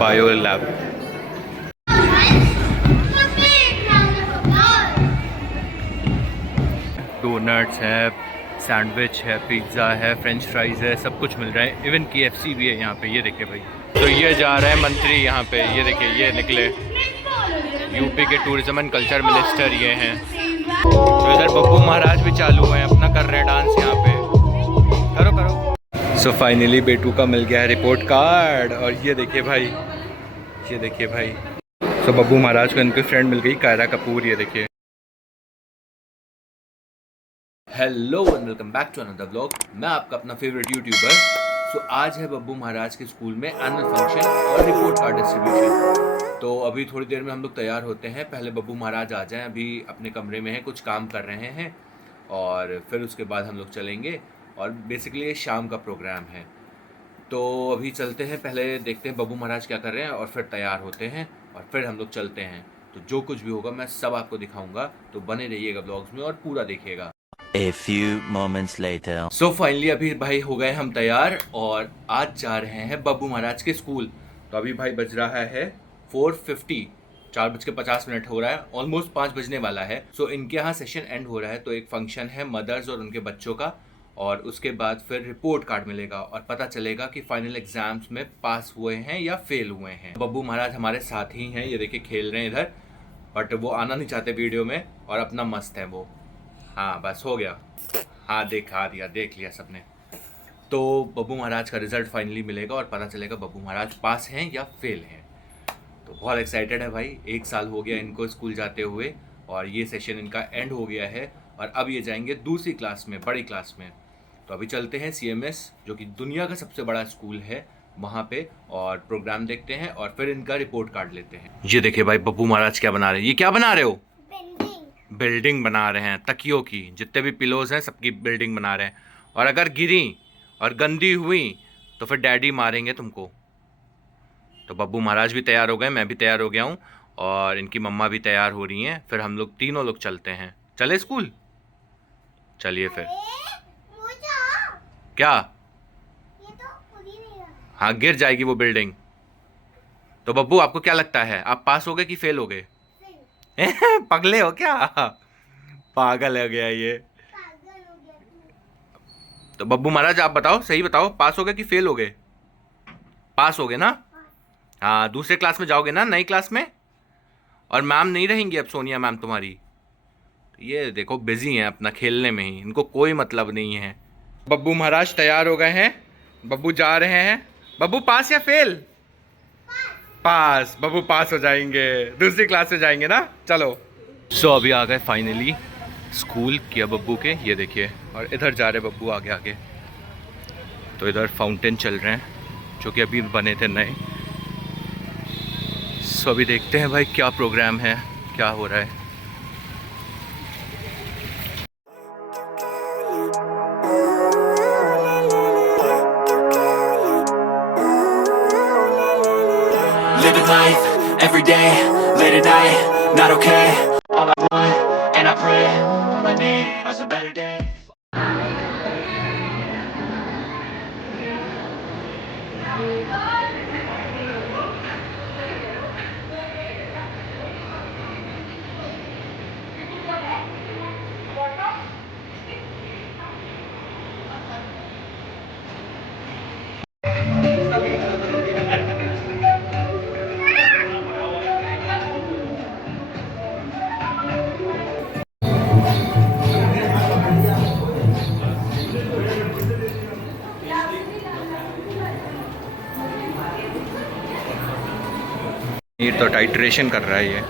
Bio lab. Donuts है, सैंडविच है, पिज़्ज़ा है, फ्रेंच फ्राइज़ है, सब कुछ मिल रहा है। इवन KFC भी है यहाँ पे। ये देखिए भाई, तो ये जा रहे हैं मंत्री यहाँ पे। ये देखिए, ये निकले यूपी के टूरिज्म एंड कल्चर मिनिस्टर ये हैं। तो इधर बब्बू महाराज भी चालू हैं, अपना कर रहे हैं डांस यहाँ पे। करो करो। सो फाइनली बेटू का मिल गया है रिपोर्ट कार्ड। और ये देखिए भाई, ये देखिए भाई। सो बब्बू महाराज को इनकी फ्रेंड मिल गई, कायरा कपूर। ये देखिए। Hello and welcome back to another vlog. मैं आपका अपना फेवरेट यूट्यूबर। सो आज है बब्बू महाराज के स्कूल में एनुअल फंक्शन और रिपोर्ट कार्ड डिस्ट्रीब्यूशन। तो अभी थोड़ी देर में हम लोग तैयार होते हैं। पहले बब्बू महाराज आ जाएं, अभी अपने कमरे में हैं, कुछ काम कर रहे हैं। और फिर उसके बाद हम लोग चलेंगे। और बेसिकली ये शाम का प्रोग्राम है। तो अभी चलते हैं, पहले देखते हैं बब्बू महाराज क्या कर रहे हैं और फिर तैयार होते हैं और फिर हम लोग चलते हैं। तो जो कुछ भी होगा मैं सब आपको दिखाऊंगा, तो बने रहिएगा ब्लॉग्स में और पूरा देखिएगा। A few moments later. So finally अभी भाई हो गए हम तैयार और आज जा रहे हैं बब्बू महाराज के स्कूल। तो अभी भाई बज रहा है 4:50, 4:50 हो रहा है, ऑलमोस्ट 5 बजने वाला है। सो इनके यहाँ सेशन एंड हो रहा है। तो एक फंक्शन है मदर्स और उनके बच्चों का, और उसके बाद फिर रिपोर्ट कार्ड मिलेगा और पता चलेगा कि फाइनल एग्जाम्स में पास हुए हैं या फेल हुए हैं। बब्बू महाराज हमारे साथ ही हैं, ये देखिए खेल रहे हैं इधर, बट वो आना नहीं चाहते वीडियो में और अपना मस्त है वो। हाँ बस हो गया, हाँ दिखा दिया, देख लिया सबने। तो बब्बू महाराज का रिजल्ट फाइनली मिलेगा और पता चलेगा बब्बू महाराज पास हैं या फेल हैं। तो बहुत एक्साइटेड है भाई। 1 साल हो गया इनको स्कूल जाते हुए और ये सेशन इनका एंड हो गया है और अब ये जाएंगे दूसरी क्लास में, बड़ी क्लास में। तो अभी चलते हैं CMS, जो कि दुनिया का सबसे बड़ा स्कूल है, वहाँ पे, और प्रोग्राम देखते हैं और फिर इनका रिपोर्ट कार्ड लेते हैं। ये देखिए भाई बब्बू महाराज क्या बना रहे हैं। ये क्या बना रहे हो? बिल्डिंग बना रहे हैं, तकियों की, जितने भी पिलोज हैं सबकी बिल्डिंग बना रहे हैं। और अगर गिरी और गंदी हुई तो फिर डैडी मारेंगे तुमको। तो बब्बू महाराज भी तैयार हो गए, मैं भी तैयार हो गया हूँ और इनकी मम्मा भी तैयार हो रही हैं। फिर हम लोग तीनों लोग चलते हैं। चले स्कूल? चलिए फिर। क्या? ये तो हाँ, गिर जाएगी वो बिल्डिंग। तो बब्बू आपको क्या लगता है, आप पास हो गए कि फेल हो गए? पगले हो क्या? पागल हो गया ये। तो बब्बू महाराज आप बताओ, सही बताओ, पास हो गए कि फेल हो गए? पास हो गए ना? हाँ, दूसरे क्लास में जाओगे ना, नई क्लास में। और मैम नहीं रहेंगी अब, सोनिया मैम तुम्हारी। ये देखो बिजी हैं अपना खेलने में ही, इनको कोई मतलब नहीं है। बब्बू महाराज तैयार हो गए हैं, बब्बू जा रहे हैं। बब्बू पास या फेल? पास। बब्बू पास हो जाएंगे, दूसरी क्लास में जाएंगे ना। चलो। सो अभी आ गए फाइनली स्कूल किया बब्बू के, ये देखिए। और इधर जा रहे बब्बू आगे आगे। तो इधर फाउंटेन चल रहे हैं जो कि अभी बने थे नए। सो अभी देखते हैं भाई क्या प्रोग्राम है, क्या हो रहा है। Living life, every day, late at night, not okay. All I want, and I pray, all I need is a better day. ये तो टाइट्रेशन कर रहा है ये।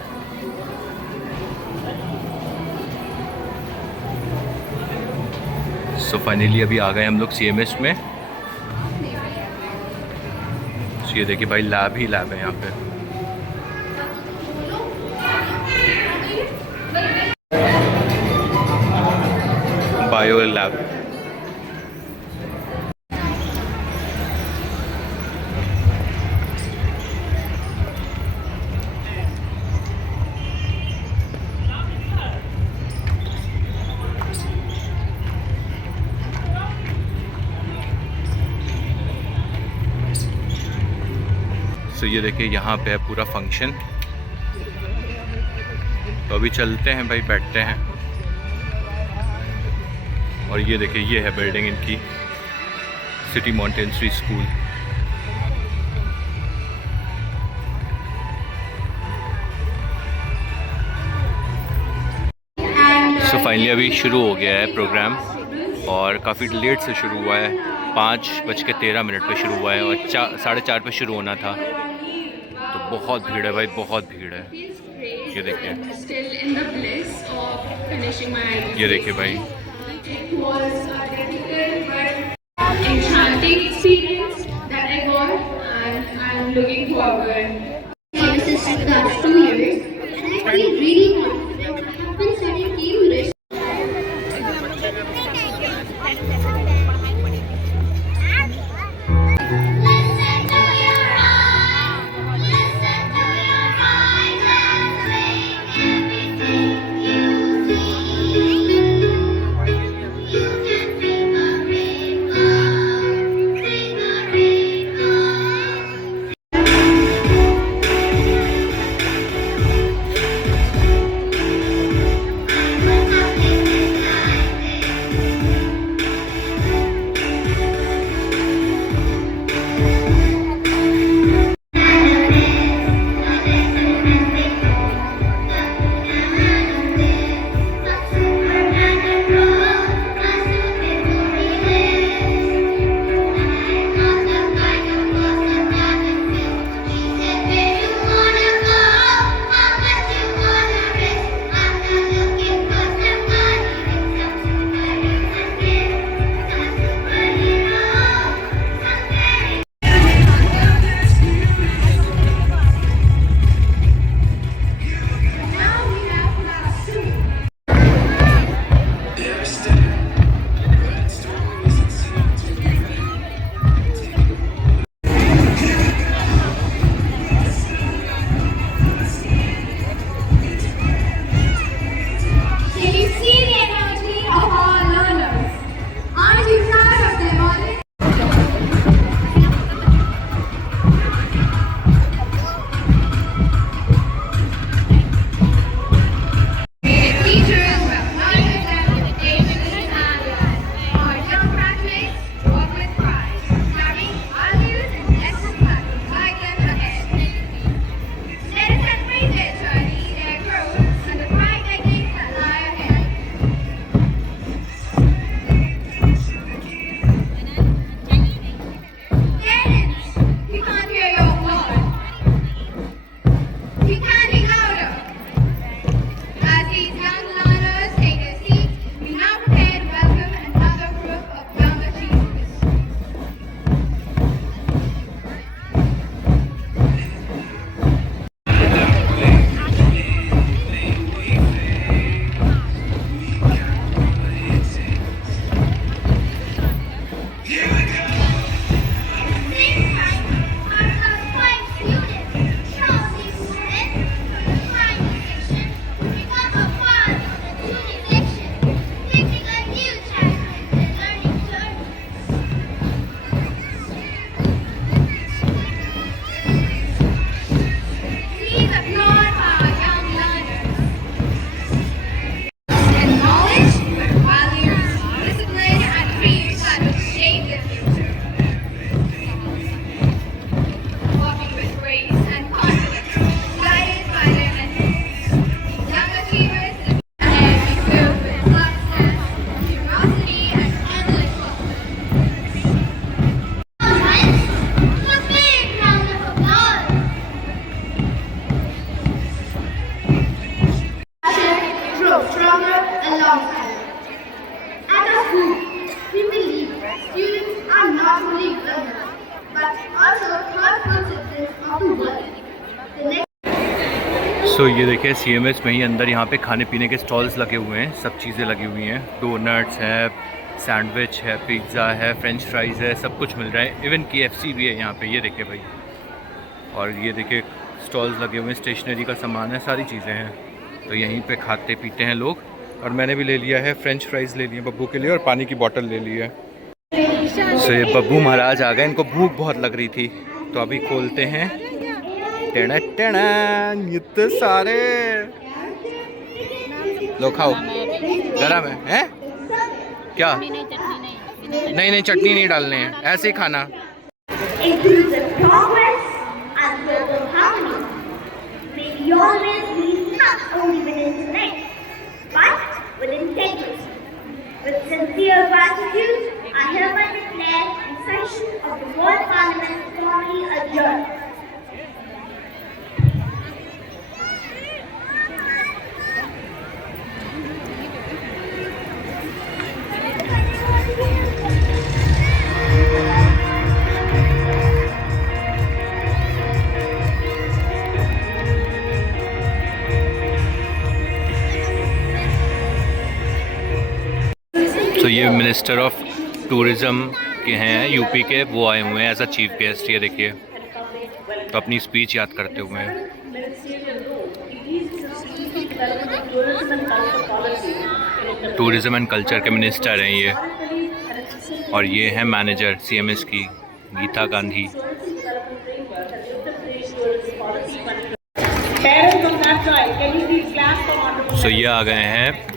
सो फाइनली अभी आ गए हम लोग CMS में। सो ये देखिए भाई, लैब ही लैब है यहाँ पे। Bio lab. सो ये देखिए यहाँ पे है पूरा फंक्शन। तो अभी चलते हैं भाई, बैठते हैं। और ये देखिए ये है बिल्डिंग इनकी, city Montessori school. So finally अभी शुरू हो गया है प्रोग्राम और काफ़ी लेट से शुरू हुआ है। 5:13 पे शुरू हुआ है और 4:30 पे शुरू होना था। तो बहुत भीड़ है भाई, बहुत भीड़ है। ये देखिए, ये देखिए भाई। Enchanting experience that I got, and I'm looking forward. This is for the last 2 years, and I feel really confident. I have been studying English. Can you see the energy of our learners? Aren't you proud of them, Ollie? The teachers who have guided them with patience and our young graduates walk with pride, carrying values and lessons that will guide them ahead. Let us celebrate their journey, their growth, and the bright decades that lie ahead. Parents, we can't hear your word. We can be louder. As these young learners take their seats, we now prepare to welcome another group of young achievers. Please applaud our young learners. And knowledge, values, discipline, and dreams that will shape the future. Walking with grace and confidence, guided by their mentors. Young achievers live ahead be filled with success, curiosity, and endless hope. A big round of applause. Grow stronger alongside. At our school, we believe students are not only learners, but also thoughtful citizens of the world. The next सो ये देखिए CMS में ही अंदर यहाँ पे खाने पीने के स्टॉल्स लगे हुए हैं, सब चीज़ें लगी हुई हैं। डोनट्स है, सैंडविच है, पिज़्ज़ा है, फ्रेंच फ्राइज़ है, सब कुछ मिल रहा है। इवन KFC भी है यहाँ पे, ये देखिए भाई। और ये देखिए स्टॉल्स लगे हुए हैं, स्टेशनरी का सामान है, सारी चीज़ें हैं। तो यहीं पे खाते पीते हैं लोग। और मैंने भी ले लिया है, फ्रेंच फ्राइज़ ले लिए बब्बू के लिए और पानी की बोतल ले ली है। सो ये बब्बू महाराज आ गए, इनको भूख बहुत लग रही थी तो अभी खोलते हैं टेढ़ा टेढ़ा इतने सारे। लो खाओ, गरम है? क्या? नहीं नहीं, चटनी नहीं डालने हैं, ऐसे ही खाना। Includes the progress and global harmony. May we always lead not only with intellect, but with integrity. With sincere gratitude, I hereby declare the session of the World Parliament formally adjourned. तो ये minister of tourism के हैं यूपी के, वो आए हुए हैं as a chief guest. ये देखिए, तो अपनी स्पीच याद करते हुए हैं। टूरिज़्म एंड कल्चर के मिनिस्टर हैं ये, और ये हैं मैनेजर CMS की, गीता गांधी। सो ये आ गए हैं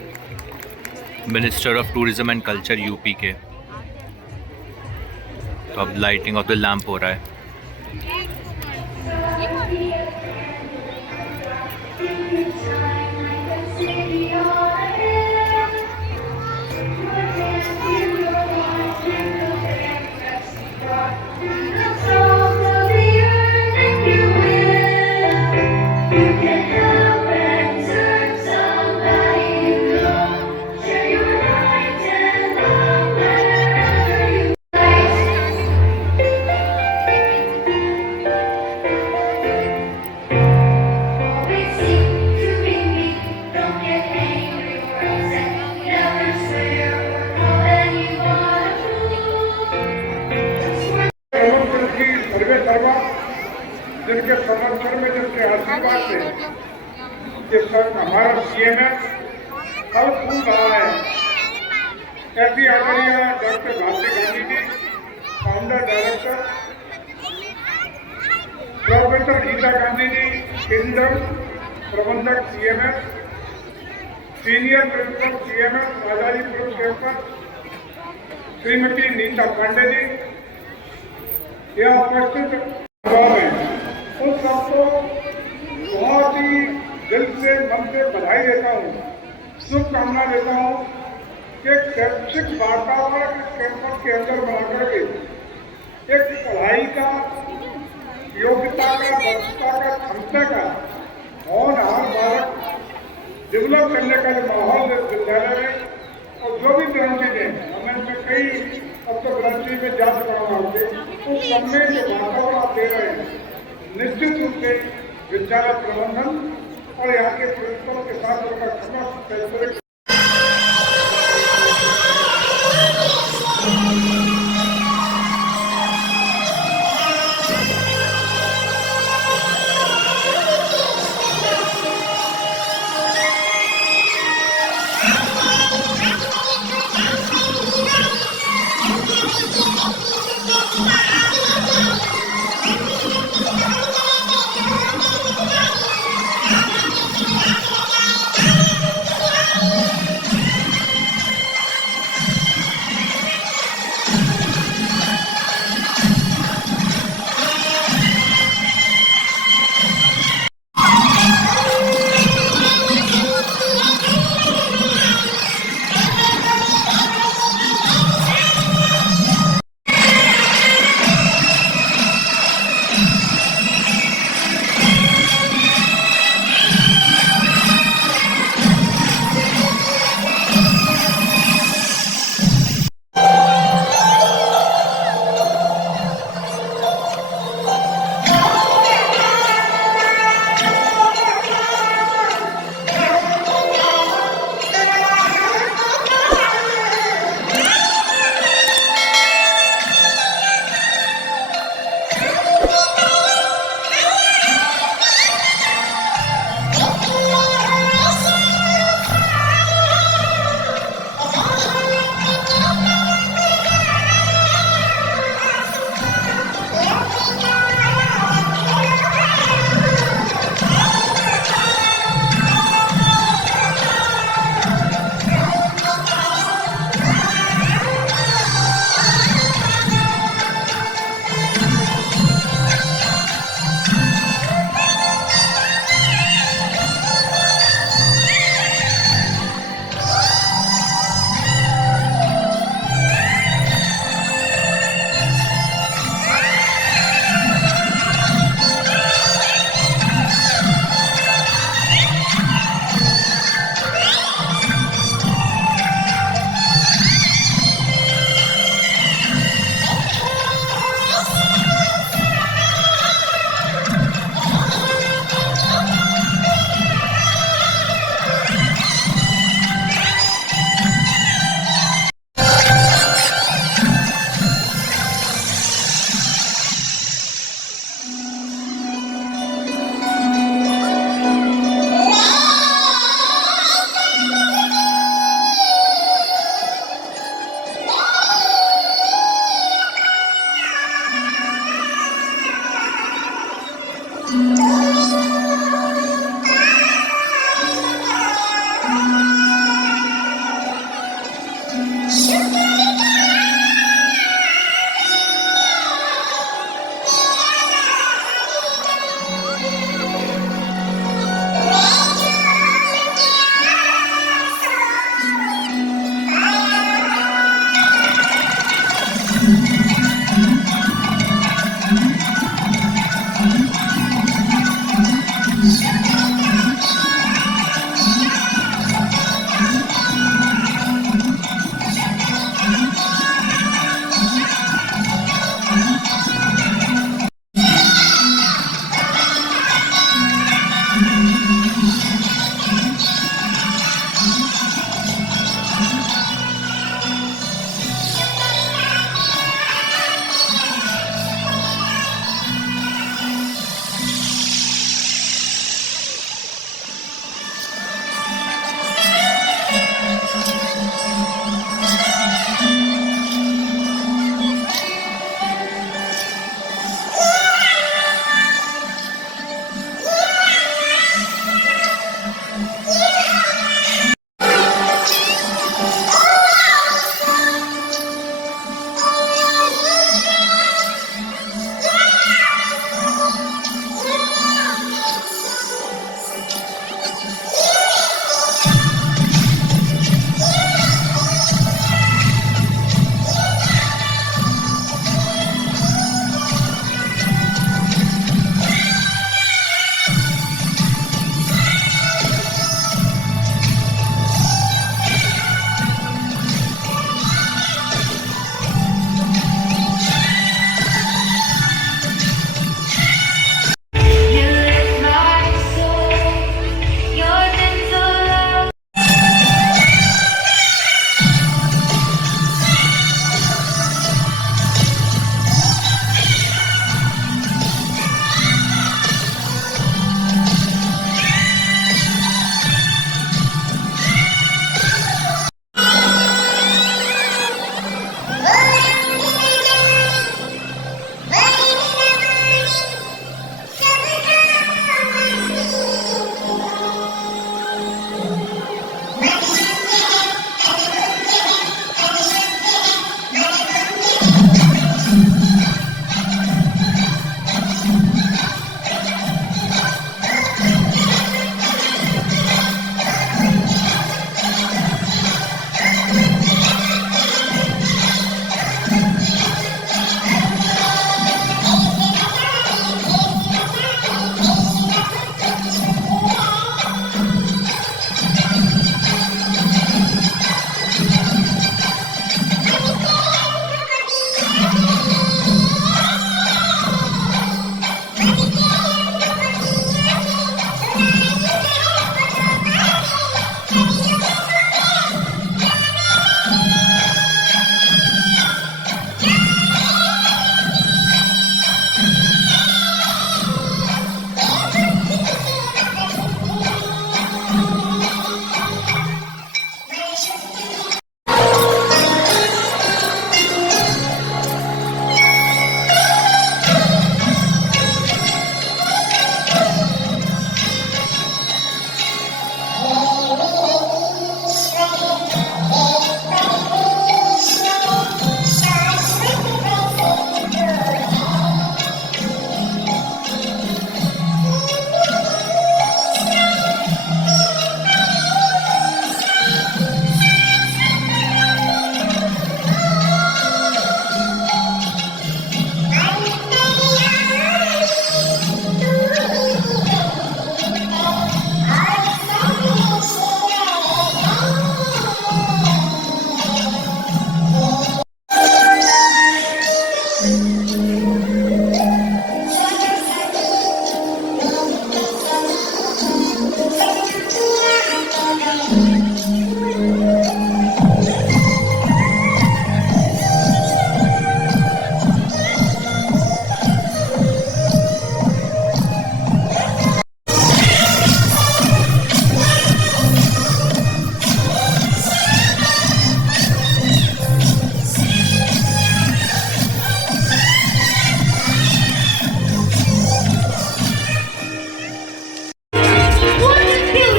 minister of tourism and culture UP के। तो अब लाइटिंग ऑफ द लैम्प हो रहा है। जिनके समर्थन में, जिनके आशीर्वाद से ये सब हमारा CMS फल फूल रहा है। ऐसी आदरणीय doctor Bharti Gandhi ji, founder director, professor Geeta Gandhi ji, केंद्र प्रबंधक CMS, सीनियर प्रिंसिपल CMS आजादी पूर्व कैंपस श्रीमती नीता पांडे जी, यह उपस्थित उस सबको बहुत ही दिल से, मन से बधाई देता हूँ, शुभकामना देता हूँ कि एक शैक्षिक वातावरण कैंपस के अंदर बना करके एक पढ़ाई का, योग्यता का, दक्षता का, क्षमता का और हर बालक डेवलप करने का जो माहौल विद्यालय में, और जो भी ब्रांचेज हैं, हमें कई अब तो ब्रांचेज में जा चुका हूँ, उस सब में जो वातावरण आप दे रहे हैं, निश्चित रूप से विद्यालय प्रबंधन और यहाँ के प्रिंसिपल के साथ उनका समस्त You lift my soul, your gentle love.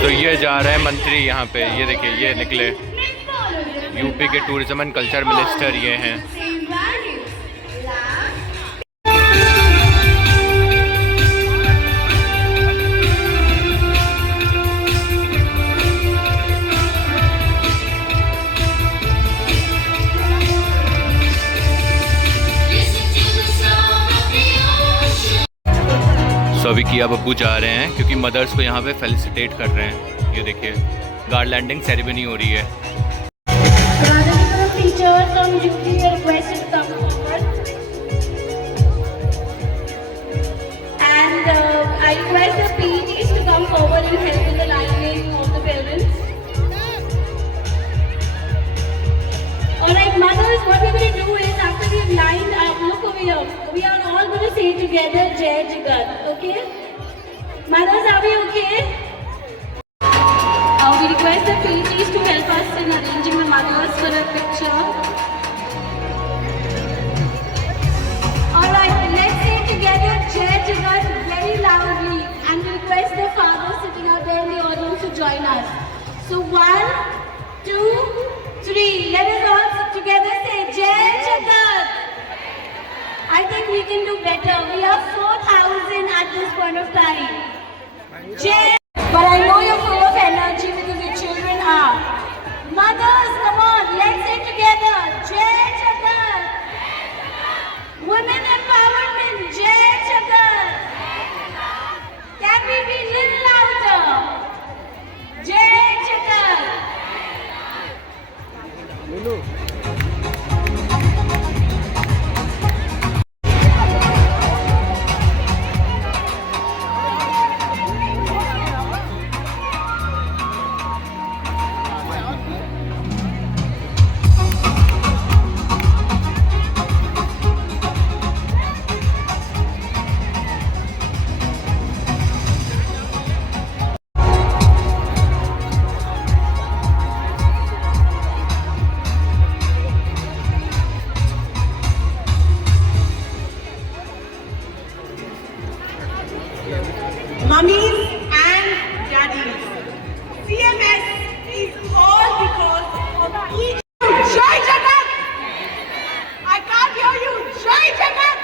तो ये जा रहे हैं मंत्री यहाँ पे, ये देखिए ये निकले। यूपी के टूरिज्म एंड कल्चर मिनिस्टर ये हैं। Same values. Love, सो अभी किया बब्बू जा रहे हैं क्योंकि मदर्स को यहाँ पे फेलिसिटेट कर रहे हैं। ये देखिए गार्लैंडिंग सेरेमनी हो रही है। Teachers on duty are requested to come forward. And I request the PETs to come forward and help with the lining of the parents. Alright, mothers, what we're going to do is after we've lined up, look over here. We are all going to say together, Jai Jagat, okay? Mothers, are we okay? We request the PETs to help us in arranging the mothers for a picture. Alright, let's say together Jai Jagat very loudly and request the fathers sitting out there in the audience to join us. So 1, 2, 3. Let us all together say Jai Jagat. I think we can do better. We are 4,000 at this point of time. Jai. But I know you're full of energy because your children are. Mothers, come on, let's say together, Jai Jagat. Women empowerment, Jai Jagat. Can we be a little louder? Jai Jagat. Mummies and daddies, CMS is all because of each. Jai Jagat! I can't hear you. Jai Jagat!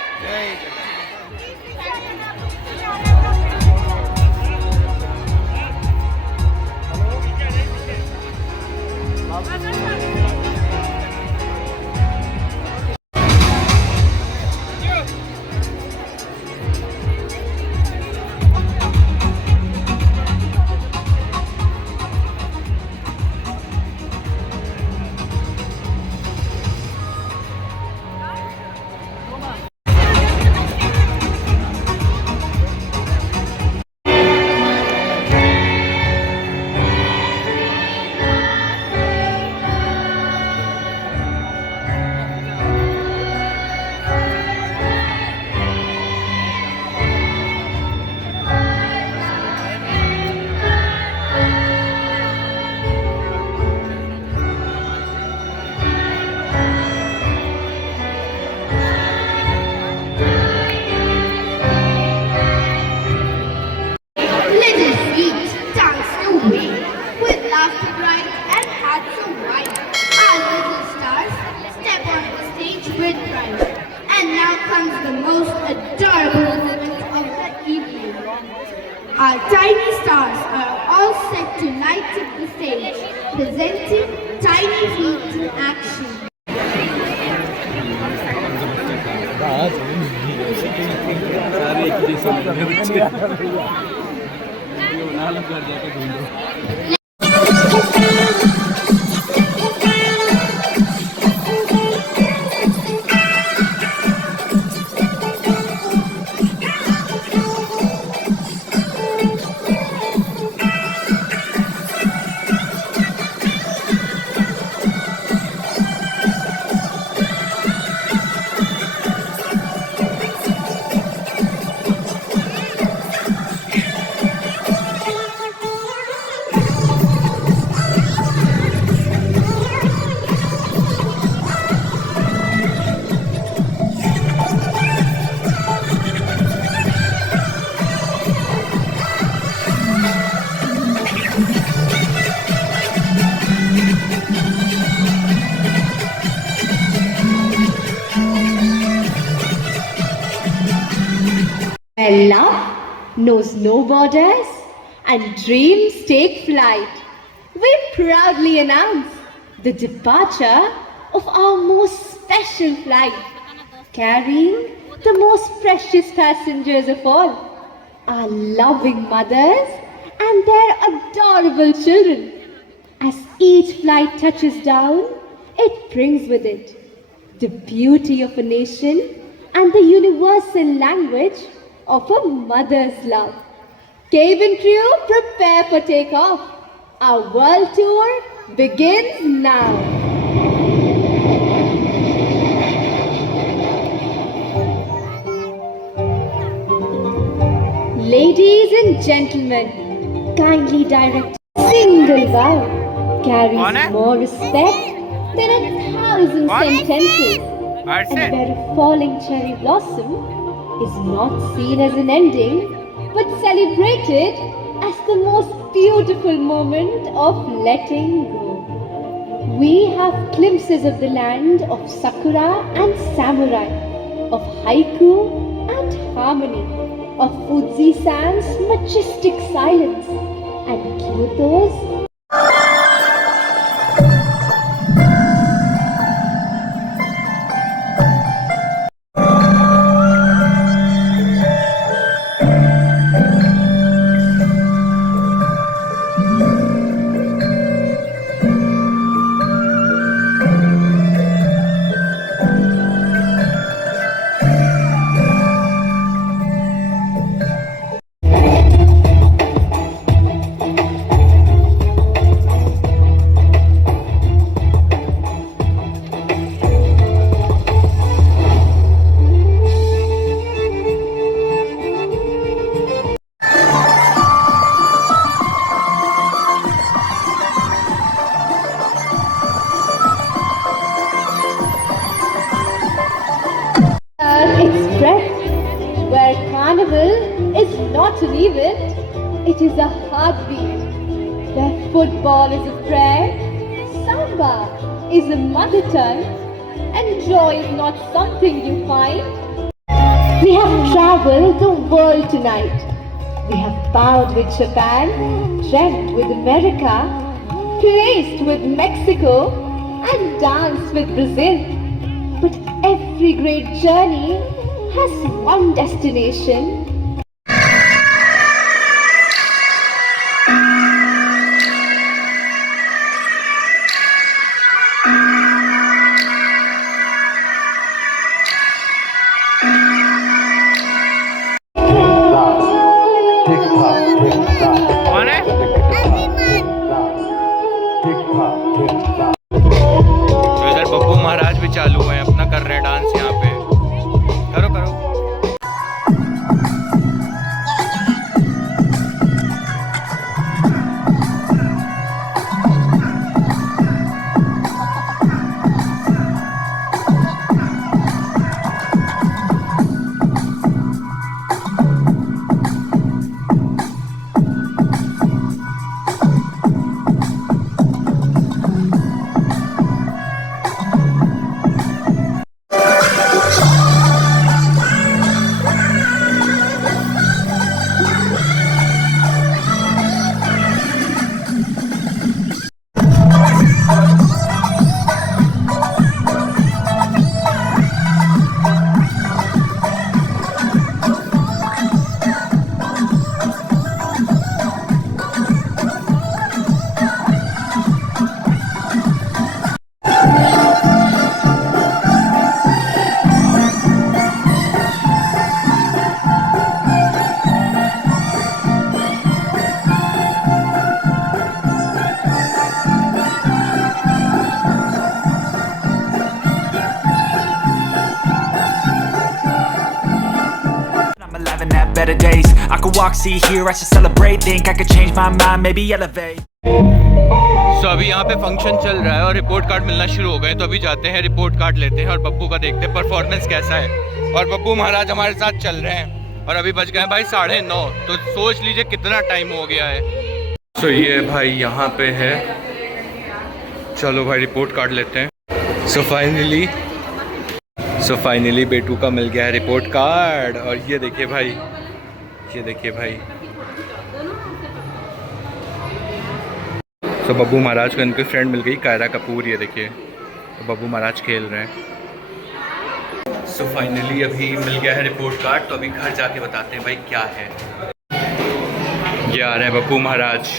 little feet dance away with laughter bright and hearts so wide. Our little stars step on the stage with pride. And now comes the most adorable moment of the evening. Our tiny stars are all set to light up the stage, presenting Tiny Feet in action. knows no borders and dreams take flight. We proudly announce the departure of our most special flight, carrying the most precious passengers of all, our loving mothers and their adorable children. As each flight touches down, it brings with it the beauty of a nation and the universal language of a mother's love. Cabin crew, prepare for takeoff. Our world tour begins now. Ladies and gentlemen, kindly direct single vow carries more respect than 1,000 sentences. And where a falling cherry blossom is not seen as an ending, but celebrated as the most beautiful moment of letting go. We have glimpses of the land of sakura and samurai, of haiku and harmony, of Fuji-san's majestic silence, and Kyoto's Express, where carnival is not an event, it is a heartbeat. Where football is a prayer, samba is a mother tongue, and joy is not something you find. We have traveled the world tonight. We have bowed with Japan, dreamt with America, placed with Mexico, and danced with Brazil. But every great journey has one destination. तो इधर बब्बू महाराज भी चालू हैं, अपना कर रहे हैं डांस यहाँ पे। करो करो। Better days, I could walk, see, hear, I should celebrate. Think I could change my mind, maybe elevate. So अभी यहाँ पे फंक्शन चल रहा है और रिपोर्ट कार्ड मिलना शुरू हो गए, तो अभी जाते हैं रिपोर्ट कार्ड लेते हैं और बब्बू का देखते हैं परफॉर्मेंस कैसा है। और बब्बू महाराज हमारे साथ चल रहे हैं और अभी बज गए भाई 9:30, तो सोच लीजिए कितना टाइम हो गया है। तो ये भाई यहाँ पे है, चलो भाई रिपोर्ट कार्ड लेते हैं। सो फाइनली बेटू का मिल गया है रिपोर्ट कार्ड। और ये देखिए भाई ये देखिए भाई, तो बब्बू महाराज को इनकी फ्रेंड मिल गई कायरा कपूर, ये देखिए, तो बब्बू महाराज खेल रहे हैं। सो फाइनली अभी मिल गया है रिपोर्ट कार्ड, तो अभी घर जाके बताते हैं भाई क्या है। ये आ रहे हैं बब्बू महाराज।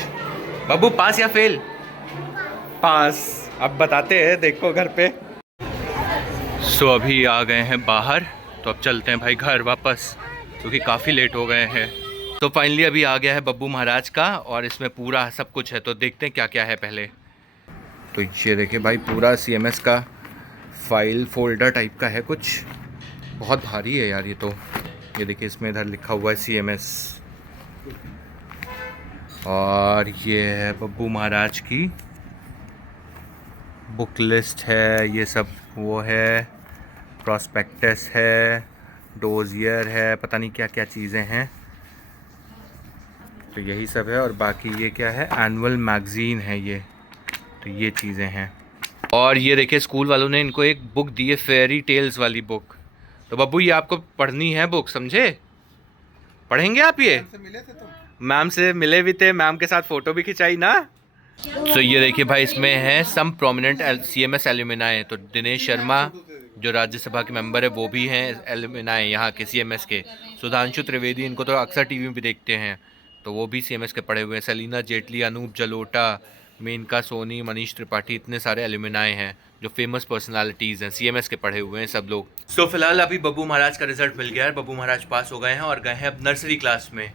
बब्बू पास या फेल? पास। अब बताते हैं, देखो घर पे। सो अभी आ गए हैं बाहर, तो अब चलते हैं भाई घर वापस, क्योंकि काफ़ी लेट हो गए हैं। तो फाइनली अभी आ गया है बब्बू महाराज का, और इसमें पूरा सब कुछ है, तो देखते हैं क्या क्या है पहले। तो ये देखिए भाई, पूरा CMS का फाइल फोल्डर टाइप का है कुछ, बहुत भारी है यार ये तो। ये देखिए, इसमें इधर लिखा हुआ है CMS, और ये है बब्बू महाराज की बुक लिस्ट है, ये सब वो है, प्रॉस्पेक्टस है, डोजियर है, पता नहीं क्या क्या चीज़ें हैं, तो यही सब है। और बाकी ये क्या है, एनुअल मैगज़ीन है ये, तो ये चीज़ें हैं। और ये देखिए, स्कूल वालों ने इनको एक बुक दी है, फेयरी टेल्स वाली बुक। तो बब्बू ये आपको पढ़नी है बुक, समझे? पढ़ेंगे आप ये? मैम से मिले भी थे, मैम के साथ फ़ोटो भी खिंचाई ना। तो ये देखिए भाई, इसमें है सम प्रोमिनेंट CMS एल्यूमिनाई। तो दिनेश शर्मा जो राज्यसभा के मेंबर है वो भी हैं एल्यूमिनाई यहाँ के CMS के। सुधांशु त्रिवेदी, इनको तो अक्सर टीवी में भी देखते हैं, तो वो भी CMS के पढ़े हुए हैं। सलीना जेटली, अनूप जलोटा, मेनका सोनी, मनीष त्रिपाठी, इतने सारे एल्यूमिनाई हैं जो फेमस पर्सनालिटीज़ हैं, CMS के पढ़े हुए हैं सब लोग। सो फिलहाल अभी बब्बू महाराज का रिजल्ट मिल गया है, बब्बू महाराज पास हो गए हैं और गए हैं अब नर्सरी क्लास में।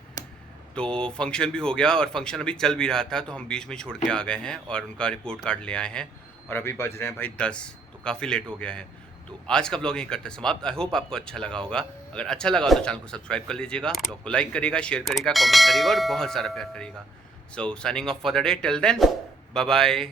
तो फंक्शन भी हो गया, और फंक्शन अभी चल भी रहा था, तो हम बीच में छोड़ के आ गए हैं और उनका रिपोर्ट कार्ड ले आए हैं। और अभी बज रहे हैं भाई 10, तो काफ़ी लेट हो गया है। तो आज का ब्लॉग यहीं करते हैं समाप्त। आई होप आपको अच्छा लगा होगा। अगर अच्छा लगा तो चैनल को सब्सक्राइब कर लीजिएगा, ब्लॉग को लाइक करिएगा, शेयर करिएगा, कमेंट करिएगा और बहुत सारा प्यार करिएगा। So signing off for the day, till then bye bye.